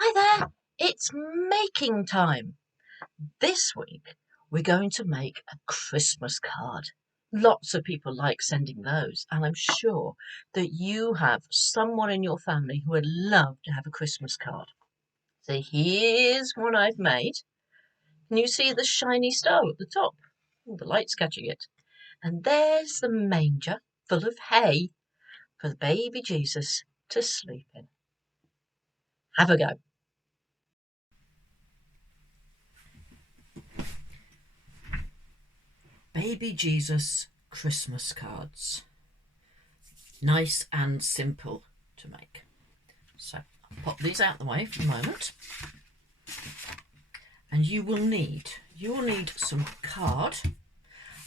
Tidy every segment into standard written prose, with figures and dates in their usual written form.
Hi there, it's making time. This week we're going to make a Christmas card. Lots of people like sending those, and I'm sure that you have someone in your family who would love to have a Christmas card. So here's one I've made. Can you see the shiny star at the top? Oh, the light's catching it. And there's the manger full of hay for the baby Jesus to sleep in. Have a go. Baby Jesus Christmas cards. Nice and simple to make. So I'll pop these out the way for the moment. And you will need some card.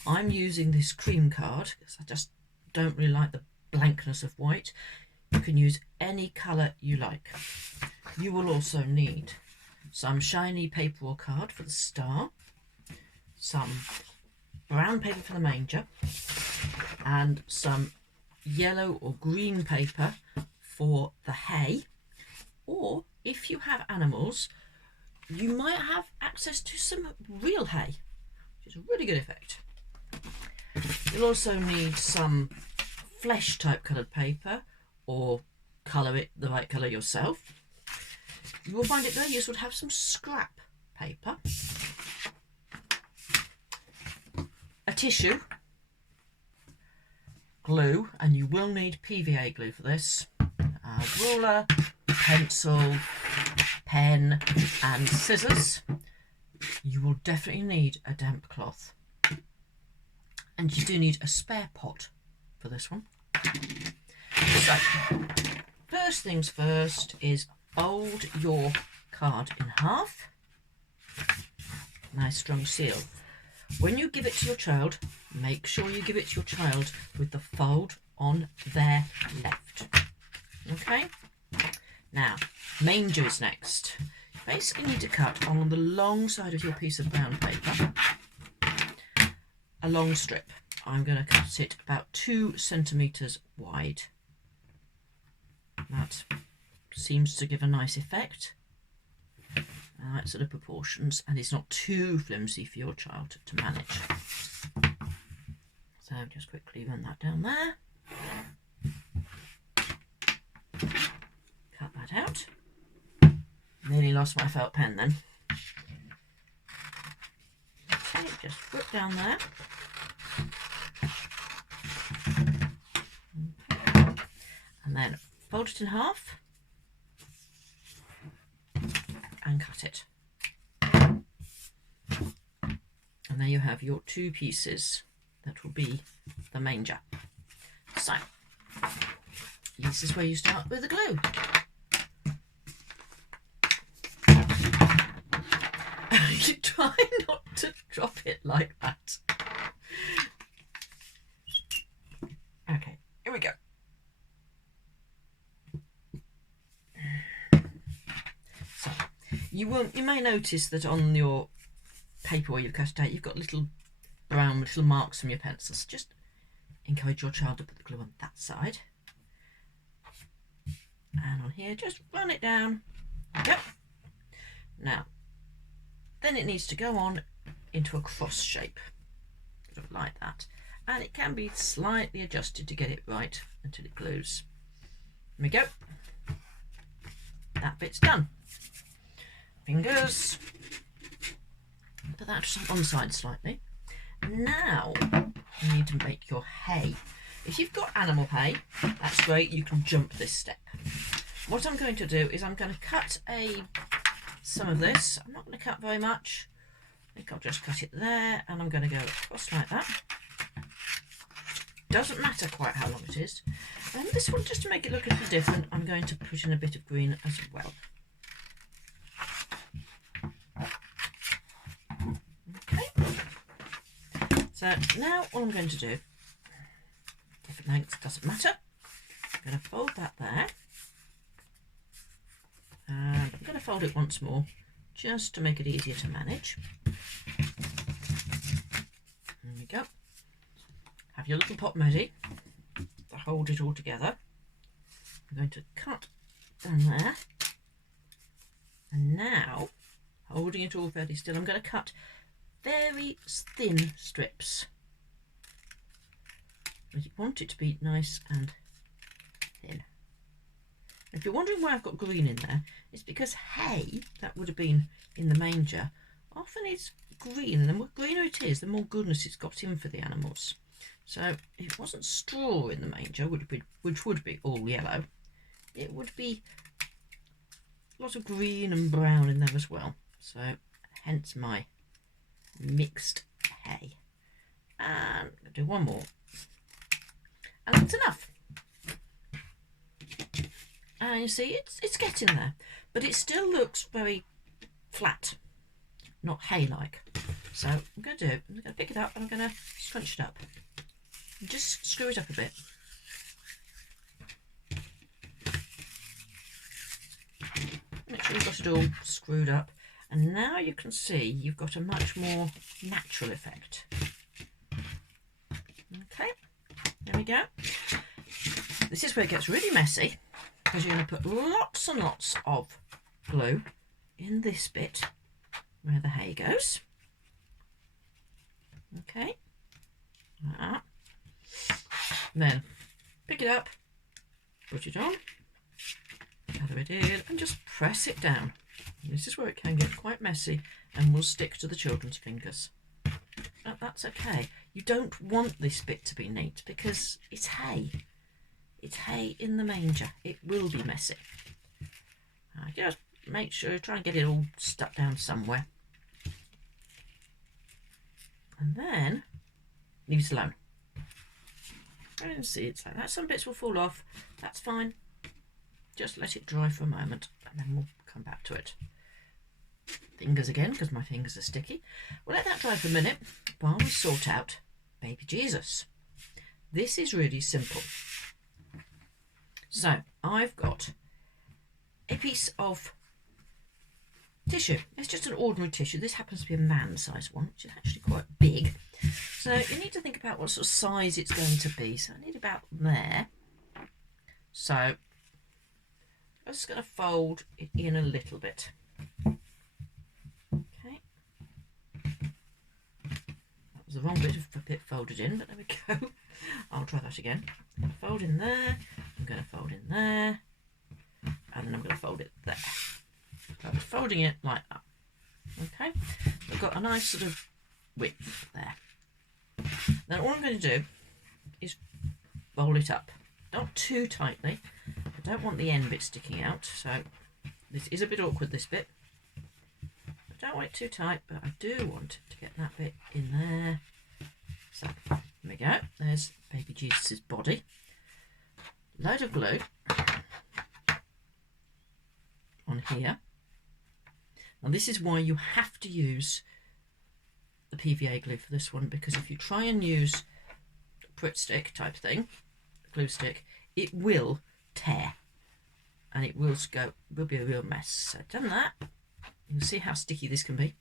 I'm using this cream card because I just don't really like the blankness of white. You can use any colour you like. You will also need some shiny paper or card for the star, some brown paper for the manger, and some yellow or green paper for the hay. Or if you have animals, you might have access to some real hay, which is a really good effect. You'll also need some flesh type coloured paper, or colour it the right colour yourself. You will find it very useful to have some scrap paper, a tissue, glue, and you will need PVA glue for this, a ruler, pencil, pen and scissors. You will definitely need a damp cloth, and you do need a spare pot for this one. So first things first is fold your card in half. Nice strong seal. When you give it to your child, make sure you give it to your child with the fold on their left. Okay? Now, manger is next. You basically need to cut along the long side of your piece of brown paper a long strip. I'm going to cut it about 2 centimetres wide. That seems to give a nice effect. I like sort of proportions, and it's not too flimsy for your child to manage. So just quickly run that down there. Cut that out. Nearly lost my felt pen then. Okay, just put down there. Okay. And then fold it in half and cut it. And there you have your 2 pieces that will be the manger. So this is where you start with the glue. You try not to drop it like that. Okay, here we go. So you may notice that on your paper where you've cut it out, you've got little marks from your pencils. Just encourage your child to put the glue on that side. And on here, just run it down. Yep. Now, then it needs to go on into a cross shape, sort of like that. And it can be slightly adjusted to get it right until it glues. There we go. That bit's done. Fingers. Put that to one side slightly. Now you need to make your hay. If you've got animal hay, that's great. You can jump this step. What I'm going to do is I'm going to cut some of this. I'm not going to cut very much. I think I'll just cut it there, and I'm going to go across like that. Doesn't matter quite how long it is. And this one, just to make it look a little different, I'm going to put in a bit of green as well. Okay. So now all I'm going to do, different lengths, doesn't matter. I'm going to fold that there. And I'm going to fold it once more, just to make it easier to manage. There we go. Have your little pot ready to hold it all together. I'm going to cut down there And now, holding it all fairly still, I'm going to cut very thin strips. But you want it to be nice and thin. If you're wondering why I've got green in there, it's because hay, that would have been in the manger, often is green, and the more greener it is, the more goodness it's got in for the animals. So if it wasn't straw in the manger, which would be all yellow, it would be a lot of green and brown in there as well. So hence my mixed hay. And I'm going to do one more. And that's enough. And you see, it's getting there. But it still looks very flat, not hay-like. So I'm going to pick it up and I'm going to scrunch it up. And just screw it up a bit. Make sure you've got it all screwed up. And now you can see you've got a much more natural effect. Okay, there we go. This is where it gets really messy, because you're going to put lots and lots of glue in this bit where the hay goes. Okay, like that. Then pick it up, put it on, gather it in, and just press it down. This is where it can get quite messy and will stick to the children's fingers. But that's okay. You don't want this bit to be neat because it's hay. It's hay in the manger. It will be messy. Just make sure, try and get it all stuck down somewhere. And then leave it alone. And see, it's like that. Some bits will fall off. That's fine. Just let it dry for a moment and then we'll come back to it. Fingers again, because my fingers are sticky. We'll let that dry for a minute while we sort out baby Jesus. This is really simple. So I've got a piece of tissue. It's just an ordinary tissue. This happens to be a man-sized one, which is actually quite big. So you need to think about what sort of size it's going to be. So I need about there. So I'm just going to fold it in a little bit. Okay. That was the wrong bit of a bit folded in, but there we go. I'll try that again. I'm going to fold in there. I'm going to fold in there. And then I'm going to fold it there. So I'm folding it like that. Okay. So I've got a nice sort of width there. Then all I'm going to do is roll it up. Not too tightly. I don't want the end bit sticking out, so this is a bit awkward, this bit. I don't want it too tight, but I do want to get that bit in there. So there we go. There's baby Jesus' body. Load of glue on here. Now this is why you have to use the PVA glue for this one, because if you try and use a Pritt stick type thing, glue stick, it will tear and it will be a real mess. So I've done that. You can see how sticky this can be.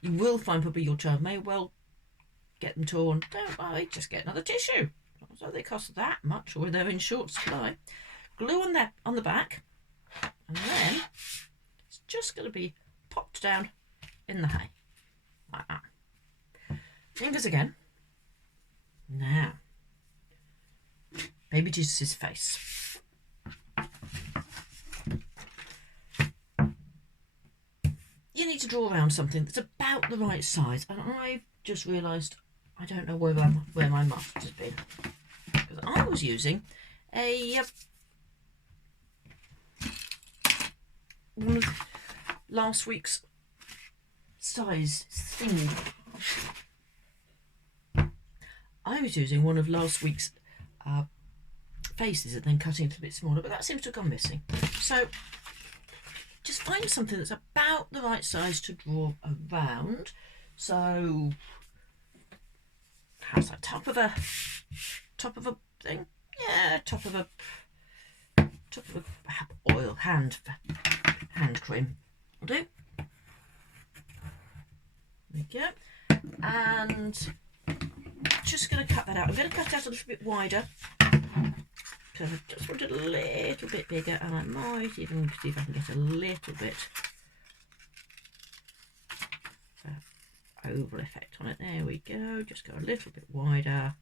You will find probably your child may well get them torn. Don't worry, just get another tissue. Not so they cost that much, or they're in short supply. Glue on there on the back, and then it's just going to be popped down in the hay like that. Fingers again. Now, baby Jesus' face. You need to draw around something that's about the right size, and I've just realised I don't know where my mustard has been, because I was using a one of last week's size thing. I was using one of last week's faces and then cutting it a bit smaller, but that seems to have gone missing. So just find something that's about the right size to draw around. So how's that? Top of a thing? Yeah, top of a oil hand cream will do. There we go. And just going to cut that out. I'm going to cut it out a little bit wider because I just want it a little bit bigger, and I might even see if I can get a little bit oval effect on it. There we go. Just go a little bit wider.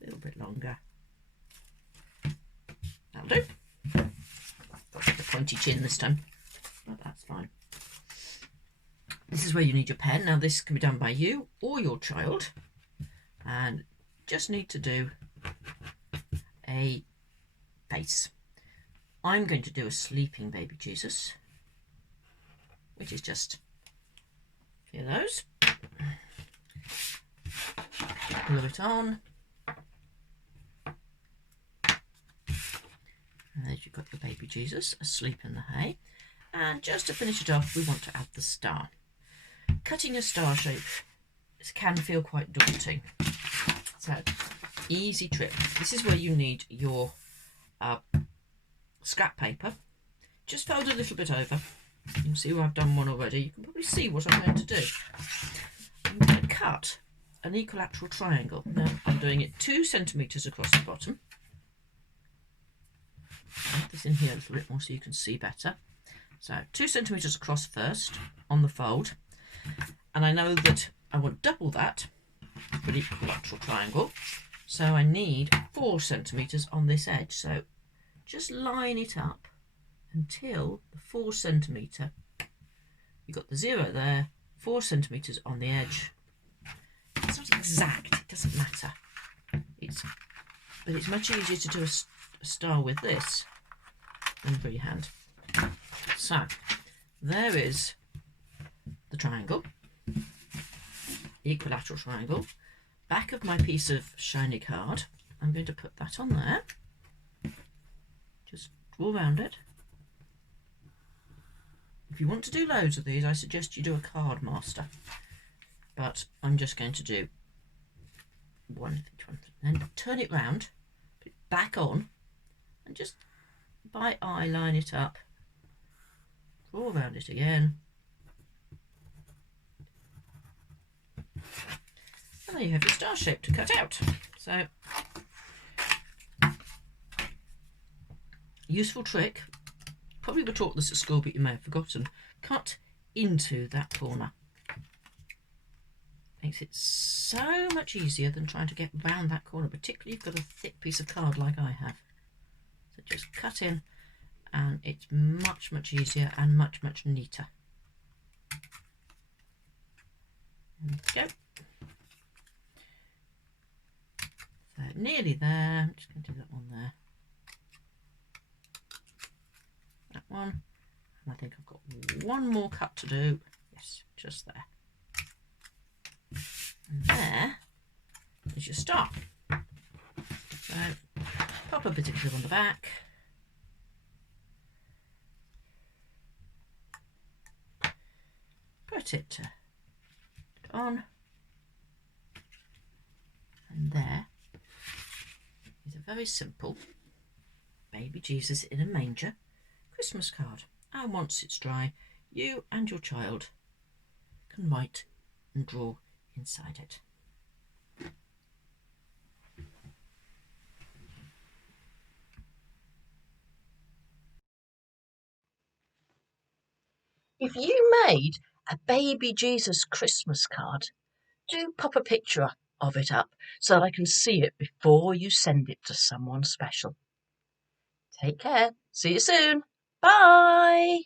A little bit longer. That'll do. Got the pointy chin this time, but that's fine. This is where you need your pen. Now this can be done by you or your child, and just need to do a face. I'm going to do a sleeping baby Jesus, which is just a few of those. Glue it on. And there you've got your baby Jesus asleep in the hay. And just to finish it off, we want to add the star. Cutting a star shape can feel quite daunting. So, easy trick. This is where you need your scrap paper. Just fold a little bit over. You'll see where I've done one already. You can probably see what I'm going to do. I'm going to cut an equilateral triangle. Now, I'm doing it 2 centimetres across the bottom. Put this in here a little bit more so you can see better. So 2 centimetres across first on the fold, and I know that I want double that for the equilateral triangle, so I need 4 centimetres on this edge. So just line it up until the 4 centimetre. You've got the 0 there, 4 centimetres on the edge. It's not exact, it doesn't matter. But it's much easier to do a star with this than freehand. So there is the triangle, equilateral triangle. Back of my piece of shiny card, I'm going to put that on there. Just draw around it. If you want to do loads of these, I suggest you do a card master, but I'm just going to do one, and then turn it round, put it back on, and just by eye line it up, draw around it again, and there you have your star shape to cut out. So, useful trick. Probably were taught this at school, but you may have forgotten. Cut into that corner. Makes it so much easier than trying to get round that corner, particularly if you've got a thick piece of card like I have. So just cut in, and it's much, much easier and much, much neater. There we go. So nearly there. I'm just going to do that one there. That one. And I think I've got one more cut to do. Yes, just there. And there is your star. So pop a bit of glue on the back. Put it on. And there is a very simple baby Jesus in a manger Christmas card. And once it's dry, you and your child can write and draw inside it. If you made a baby Jesus Christmas card, do pop a picture of it up so that I can see it before you send it to someone special. Take care. See you soon. Bye.